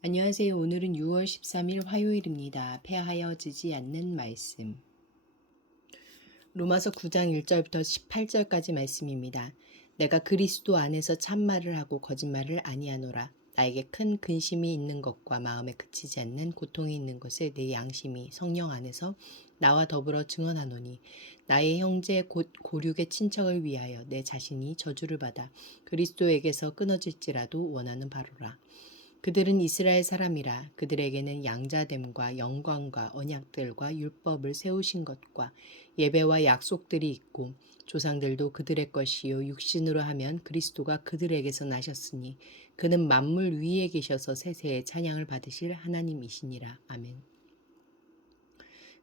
안녕하세요. 오늘은 6월 13일 화요일입니다. 패하여지지 않는 말씀. 로마서 9장 1절부터 18절까지 말씀입니다. 내가 그리스도 안에서 참말을 하고 거짓말을 아니하노라. 나에게 큰 근심이 있는 것과 마음에 그치지 않는 고통이 있는 것을 내 양심이 성령 안에서 나와 더불어 증언하노니 나의 형제 곧 고륙의 친척을 위하여 내 자신이 저주를 받아 그리스도에게서 끊어질지라도 원하는 바로라. 그들은 이스라엘 사람이라. 그들에게는 양자됨과 영광과 언약들과 율법을 세우신 것과 예배와 약속들이 있고 조상들도 그들의 것이요 육신으로 하면 그리스도가 그들에게서 나셨으니 그는 만물 위에 계셔서 세세의 찬양을 받으실 하나님이시니라. 아멘.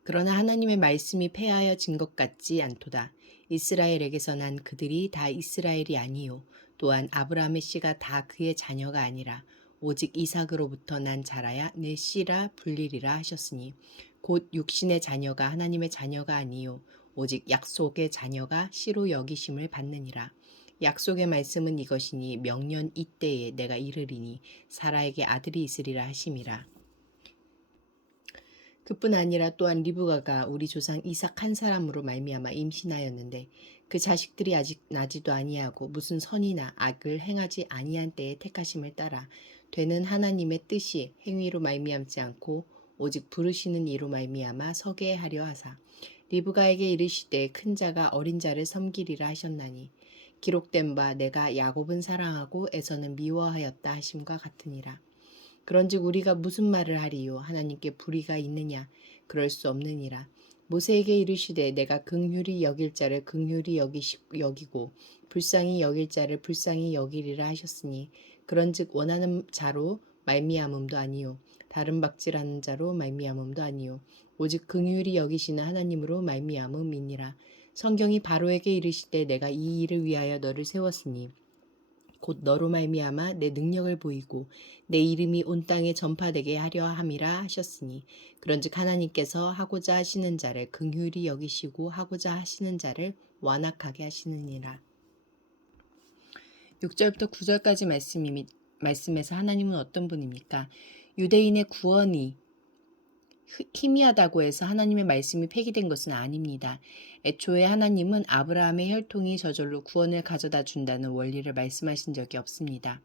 그러나 하나님의 말씀이 패하여진 것 같지 않도다. 이스라엘에게서 난 그들이 다 이스라엘이 아니요 또한 아브라함의 씨가 다 그의 자녀가 아니라 오직 이삭으로부터 난 자라야 내 씨라 불리리라 하셨으니 곧 육신의 자녀가 하나님의 자녀가 아니요 오직 약속의 자녀가 씨로 여기심을 받느니라. 약속의 말씀은 이것이니 명년 이때에 내가 이르리니 사라에게 아들이 있으리라 하심이라. 그뿐 아니라 또한 리브가가 우리 조상 이삭 한 사람으로 말미암아 임신하였는데 그 자식들이 아직 나지도 아니하고 무슨 선이나 악을 행하지 아니한 때에 택하심을 따라 되는 하나님의 뜻이 행위로 말미암지 않고 오직 부르시는 이로 말미암아 서게 하려 하사 리브가에게 이르시되 큰 자가 어린 자를 섬기리라 하셨나니 기록된 바 내가 야곱은 사랑하고 에서는 미워하였다 하심과 같으니라. 그런즉 우리가 무슨 말을 하리요? 하나님께 불의가 있느냐? 그럴 수 없느니라. 모세에게 이르시되 내가 긍휼히 여길 자를 긍휼히 여기고 불쌍히 여길 자를 불쌍히 여기리라 하셨으니 그런즉 원하는 자로 말미암음도 아니요 다른 박질하는 자로 말미암음도 아니요 오직 긍휼히 여기시는 하나님으로 말미암음이니라. 성경이 바로에게 이르시되 내가 이 일을 위하여 너를 세웠으니 곧 너로 말미암아 내 능력을 보이고 내 이름이 온 땅에 전파되게 하려 함이라 하셨으니 그런즉 하나님께서 하고자 하시는 자를 긍휼히 여기시고 하고자 하시는 자를 완악하게 하시느니라. 6절부터 9절까지 말씀에서 하나님은 어떤 분입니까? 유대인의 구원이 희미하다고 해서 하나님의 말씀이 폐기된 것은 아닙니다. 애초에 하나님은 아브라함의 혈통이 저절로 구원을 가져다 준다는 원리를 말씀하신 적이 없습니다.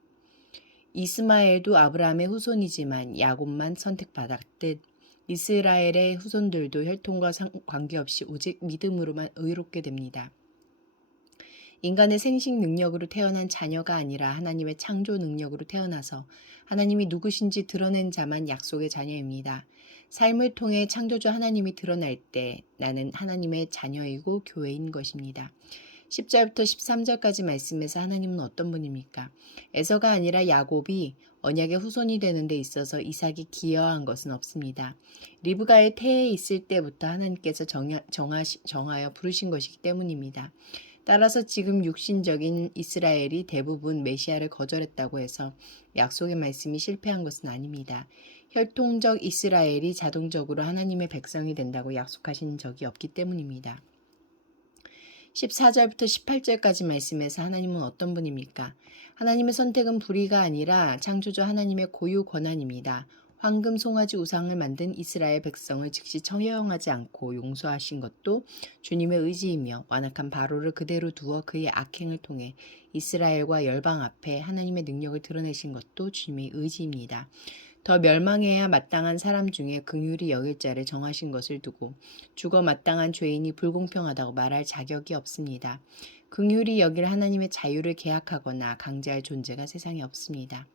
이스마엘도 아브라함의 후손이지만 야곱만 선택받았듯 이스라엘의 후손들도 혈통과 관계없이 오직 믿음으로만 의롭게 됩니다. 인간의 생식 능력으로 태어난 자녀가 아니라 하나님의 창조 능력으로 태어나서 하나님이 누구신지 드러낸 자만 약속의 자녀입니다. 삶을 통해 창조주 하나님이 드러날 때 나는 하나님의 자녀이고 교회인 것입니다. 10절부터 13절까지 말씀에서 하나님은 어떤 분입니까? 에서가 아니라 야곱이 언약의 후손이 되는 데 있어서 이삭이 기여한 것은 없습니다. 리브가의 태에 있을 때부터 하나님께서 정하여 부르신 것이기 때문입니다. 따라서 지금 육신적인 이스라엘이 대부분 메시아를 거절했다고 해서 약속의 말씀이 실패한 것은 아닙니다. 혈통적 이스라엘이 자동적으로 하나님의 백성이 된다고 약속하신 적이 없기 때문입니다. 14절부터 18절까지 말씀에서 하나님은 어떤 분입니까? 하나님의 선택은 불의가 아니라 창조주 하나님의 고유 권한입니다. 황금 송아지 우상을 만든 이스라엘 백성을 즉시 처형하지 않고 용서하신 것도 주님의 의지이며 완악한 바로를 그대로 두어 그의 악행을 통해 이스라엘과 열방 앞에 하나님의 능력을 드러내신 것도 주님의 의지입니다. 더 멸망해야 마땅한 사람 중에 긍휼히 여길 자를 정하신 것을 두고 죽어 마땅한 죄인이 불공평하다고 말할 자격이 없습니다. 긍휼히 여길 하나님의 자유를 계약하거나 강제할 존재가 세상에 없습니다.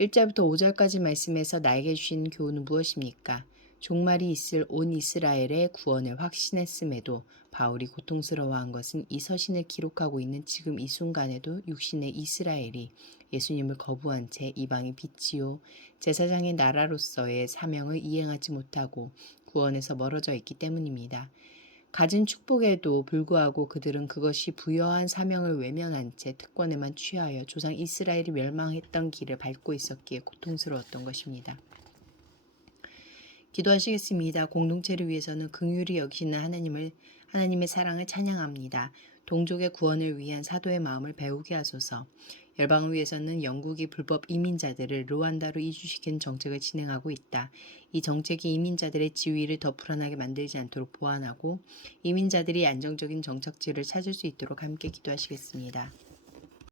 1절부터 5절까지 말씀에서 나에게 주신 교훈은 무엇입니까? 종말이 있을 온 이스라엘의 구원을 확신했음에도 바울이 고통스러워한 것은 이 서신을 기록하고 있는 지금 이 순간에도 육신의 이스라엘이 예수님을 거부한 채 이방의 빛이요 제사장의 나라로서의 사명을 이행하지 못하고 구원에서 멀어져 있기 때문입니다. 가진 축복에도 불구하고 그들은 그것이 부여한 사명을 외면한 채 특권에만 취하여 조상 이스라엘이 멸망했던 길을 밟고 있었기에 고통스러웠던 것입니다. 기도하시겠습니다. 공동체를 위해서는 긍휼히 여기시는 하나님의 사랑을 찬양합니다. 동족의 구원을 위한 사도의 마음을 배우게 하소서. 열방을 위해서는 영국이 불법 이민자들을 루안다로 이주시키는 정책을 진행하고 있다. 이 정책이 이민자들의 지위를 더 불안하게 만들지 않도록 보완하고 이민자들이 안정적인 정착지를 찾을 수 있도록 함께 기도하시겠습니다.